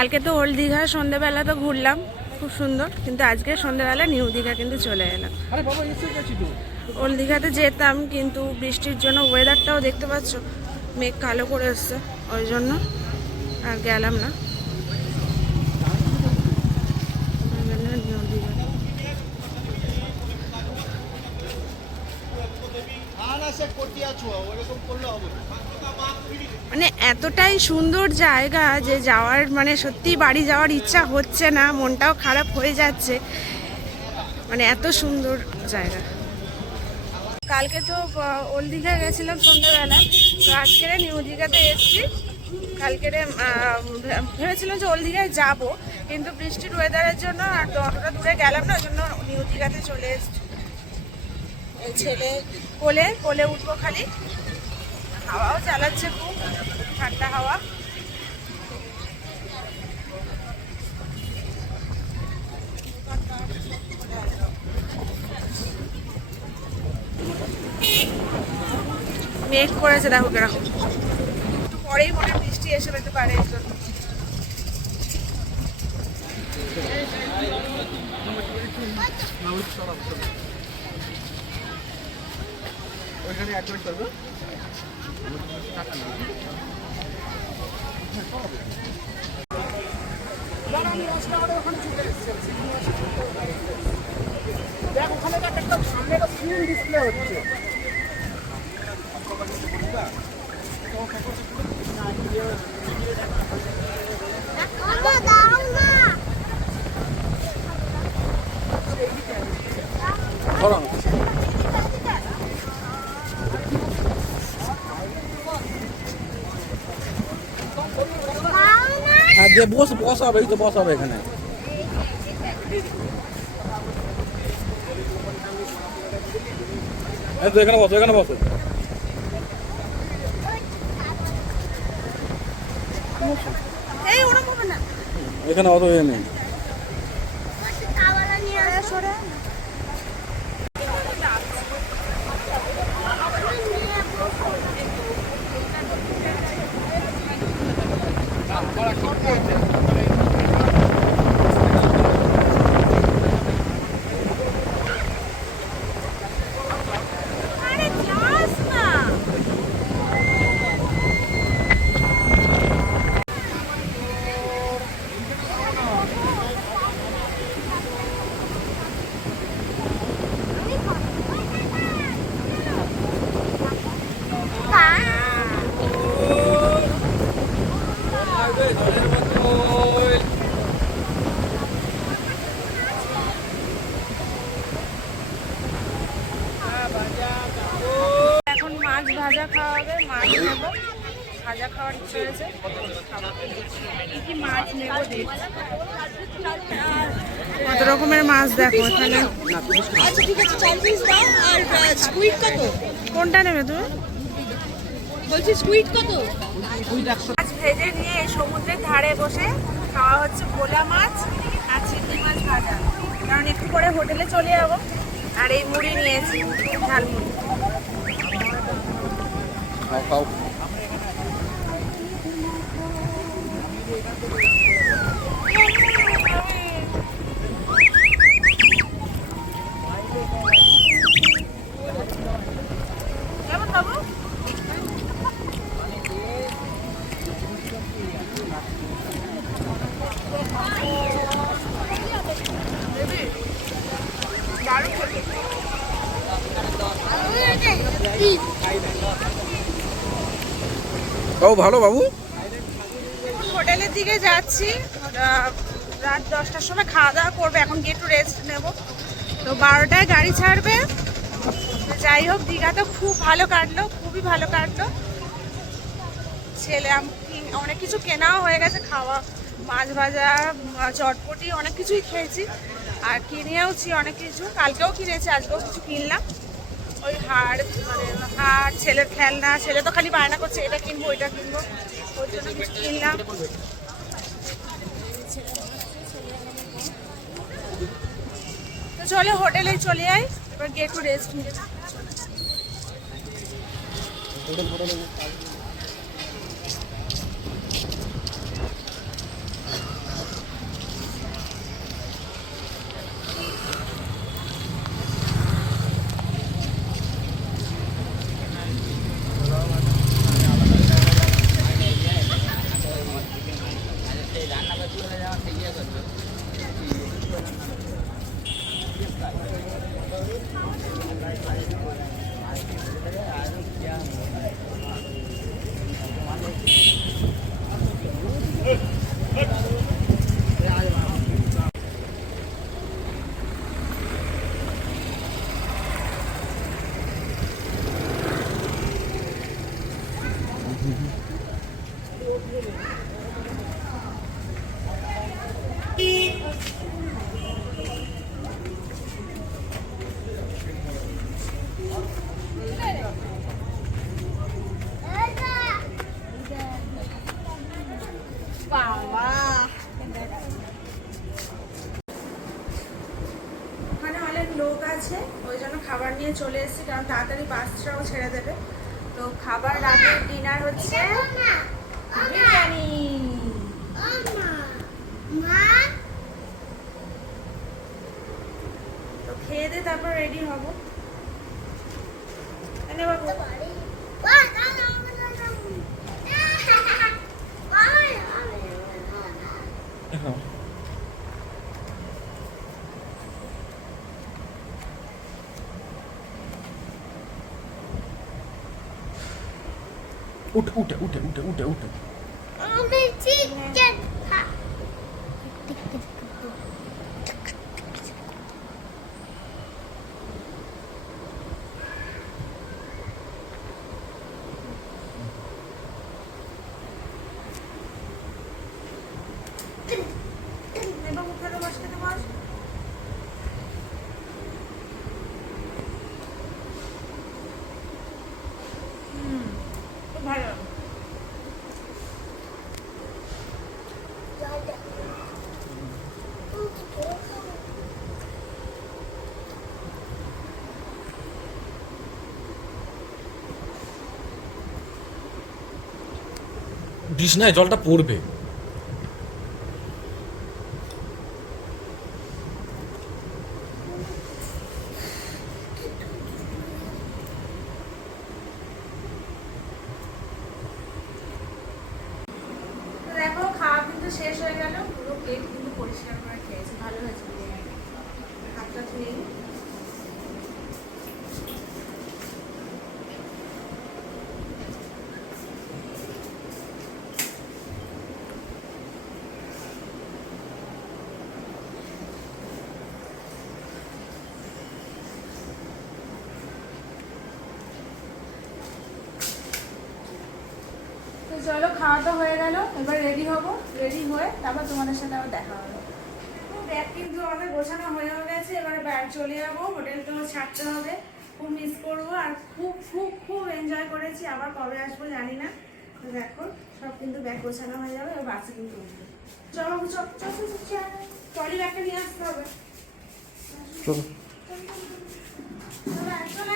কালকে তো ওল্ড দীঘা সন্ধ্যেবেলা তো ঘুরলাম খুব সুন্দর। কিন্তু আজকে সন্ধ্যেবেলা নিউ দীঘা কিন্তু চলে এলাম। ওল্ড দীঘাতে যেতাম কিন্তু বৃষ্টির জন্য ওয়েদারটাও দেখতে পাচ্ছ মেঘ কালো করে এসছে ওই জন্য আর গেলাম না ওই জন্য নিউ দীঘা মানে এতটাই সুন্দর জায়গা যে যাওয়ার মানে সত্যি বাড়ি যাওয়ার ইচ্ছা হচ্ছে না, মনটাও খারাপ হয়ে যাচ্ছে। মানে এত সুন্দর জায়গা। কালকে তো ওল্ড দীঘা গেছিলাম সন্ধ্যাবেলা। তো আজকের নিউ দীঘাতে এসেছি। কালকের ভেবেছিলাম যে ওল্ড দীঘায় যাব, কিন্তু বৃষ্টির ওয়েদারের জন্য আর অতটা দূরে গেলাম না, ওই জন্য নিউ দীঘাতে চলে এসেছি। ছেলে কোলে কোলে উঠবো খালি। হাওয়াও চালাচ্ছে খুব, ঠান্ডা হাওয়া। মেঘ করেছে, দেখো কীরকম। একটু পরেই মনে বৃষ্টি এসে যেতে পারে এই জন্য। ওইখানে এক মিনিট করব দেখ ওখানে একটা সামনে একটা স্ক্রিন ডিসপ্লে হচ্ছে। বাবা যে বস বস হবে এই তো বস হবে এখানে। এই তো এখানে বসো এখানে বসো। এখানে অত ইয়ে নেই খাওয়ালা নিয়ে আসো আরে যাস না এখন মাছ ভাজা খাওয়া হবে মাছ নেব ভাজা খাওয়ার ইচ্ছে হয়েছে খাব। কি কি মাছ নেব দেখছি। কত রকমের মাছ দেখো এখানে। আচ্ছা ঠিক আছে চার পিস দাও আর স্কুইড কত? কোনটা নেবে তুমি? বলছি স্কুইড কত? মাছ ভেজে নিয়ে সমুদ্রের ধারে বসে খাওয়া হচ্ছে ভোলা মাছ আর চিংড়ি মাছ ভাজা। কারণ একটু পরে হোটেলে চলে যাব। আর এই মুড়ি নিয়েছি ঝালমুড়ি খাও খাও। খাও ভালো বাবু? হোটেলের দিকে যাচ্ছি। রাত দশটার সময় খাওয়া দাওয়া করবে, এখন গিয়ে একটু রেস্ট নেব। তো বারোটায় গাড়ি ছাড়বে। যাই হোক দীঘা তো খুব ভালো কাটলো, খুবই ভালো কাটলো। ছেলে অনেক কিছু কেনাও হয়ে গেছে, খাওয়া, মাছ ভাজা, চটপটি, অনেক কিছুই খেয়েছি। আর কিনেওছি অনেক কিছু, কালকেও কিনেছি, আজকেও কিছু কিনলাম। ওই হাড় মানে হাড়, ছেলের খেলনা, ছেলে তো খালি বায়না করছে, এটা কিনবো, ওইটা কিনবো, ওর জন্য কিছু কিনলাম। তো চলে হোটেলে চলে যাই এবার গিয়ে একটু রেস্ট নিতে আছে, ওই জন্য খাবার নিয়ে চলে এসেছি, কারণ তাড়াতাড়ি বাসটাও ছেড়ে দেবে। তো খাবার রাতের ডিনার হচ্ছে বিরিয়ানি। তো খেয়ে দিয়ে তারপর রেডি হব। ধন্যবাদ মা দাও দাও দাও দাও উঠে উঠে উঠে উঠে উঠে উঠে আমি চিকেন নে বাবু খেতে বস খেতে বস হুম খুব ভালো বিছনায় জলটা পড়বে। শেষ হয়ে গেল, পুরো প্লেট কিন্তু পরিষ্কার করে খেয়েছি, ভালো হয়েছে হাতটা ধুয়ে নিই। তো চলো খাওয়া তো হয়ে গেল এবার রেডি হব রেডি হয়ে তারপর তোমাদের সাথে আবার দেখা হবে। ব্যাগ কিন্তু আমাদের গোছানো হয়ে গেছে এবারে ব্যাগ চলে যাব হোটেলটাও ছাড়তে হবে খুব মিস করব আর খুব খুব খুব এনজয় করেছি আবার কবে আসব জানি না। তো দেখো সব কিন্তু ব্যাগ গোছানো হয়ে যাবে এবার বাসে কিন্তু উঠবে। চলো চল চল চল চল ট্রলি ব্যাগটা নিয়ে আসতে হবে। চলো। চলে আয়, চলে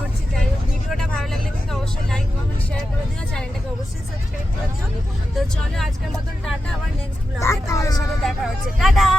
করছি, যাই হোক, ভিডিওটা ভালো লাগলে কিন্তু অবশ্যই লাইক কমেন্ট শেয়ার করে দিও, চ্যানেলটাকে অবশ্যই সাবস্ক্রাইব করে দিও। তো চলো আজকের মতন টাটা, আবার নেক্সট ব্লগে তোমাদের সাথে দেখা হচ্ছে। টাটা!